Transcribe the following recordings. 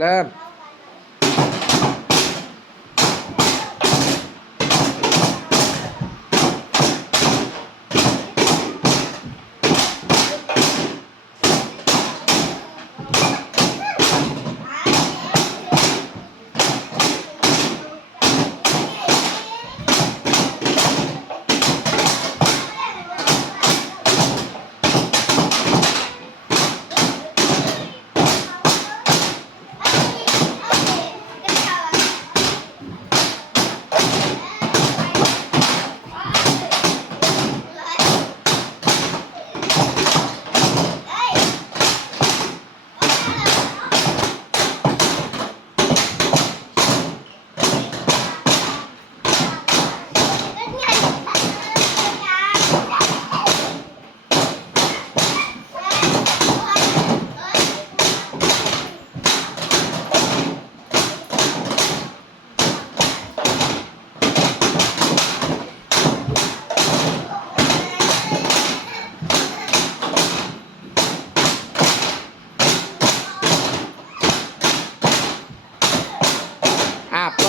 เริ่ม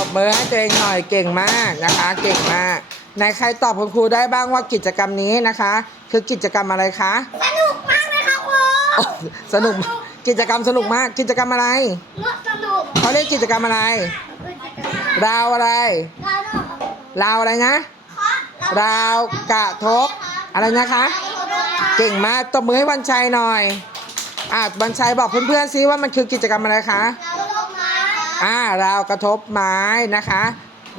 บมือให้ตัวเองหน่อยเก่งมากนะคะ เก่งมากไหนใครตอบคุณครูได้บ้างว่ากิจกรรมนี้นะคะ คือกิจกรรมอะไรคะสนุกมากเลยค่ะครูโอ้สนุกกิจกรรมสนุกมาก กิจกรรมอะไรสนุกเขาเรียกกิจกรรมอะไรราวอะไรราวอะไรนะราวกระทบอะไรนะคะ เก่งมากตบมือให้วันชัยหน่อยอะวันชัยบอกเพื่อนๆซิว่ามันคือกิจกรรมอะไรคะเราลงมา อ่าราวกระทบไม้นะคะ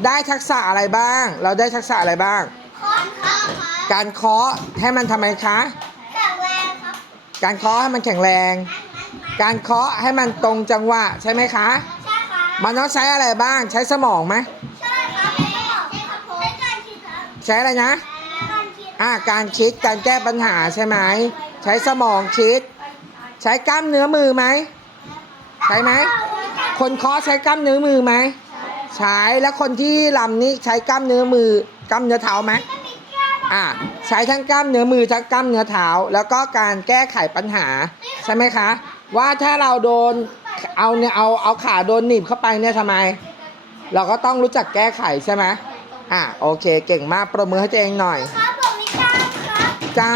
ได้ทักษะอะไรบ้าง เราได้ทักษะอะไรบ้างคอนข้าวครับการเคาะให้มันทำไมคะแข็งแรงครับการเคาะให้มันแข็งแรง การเคาะให้มันตรงจังหวะใช่ไหมคะใช่ครับมันต้องใช้อะไรบ้าง ใช้สมองไหมใช่ครับใช่ครับผมใช้การคิดครับใช้อะไรนะการคิดอ่าการคิดการแก้ปัญหาใช่ไหมใช้สมองคิด ใช้กล้ามเนื้อมือไหมใช่ไหม คนเคาะใช้กล้ามเนื้อมือไหมใช้แล้วคนที่ลำนี่ใช้กล้ามเนื้อมือกล้ามเนื้อเท้าไหมอ่าใช้ทั้งกล้ามเนื้อมือทั้งกล้ามเนื้อเท้า แล้วก็การแก้ไขปัญหาใช่ไหมคะ ว่าถ้าเราโดนเอาเนี่ยเอาเอาขาโดนหนีบเข้าไปเนี่ยทำไม เราก็ต้องรู้จักแก้ไขใช่ไหมอะโอเคเก่งมากประมือให้ตัวเองหน่อย ครับผมวิจารณ์ครับจ้า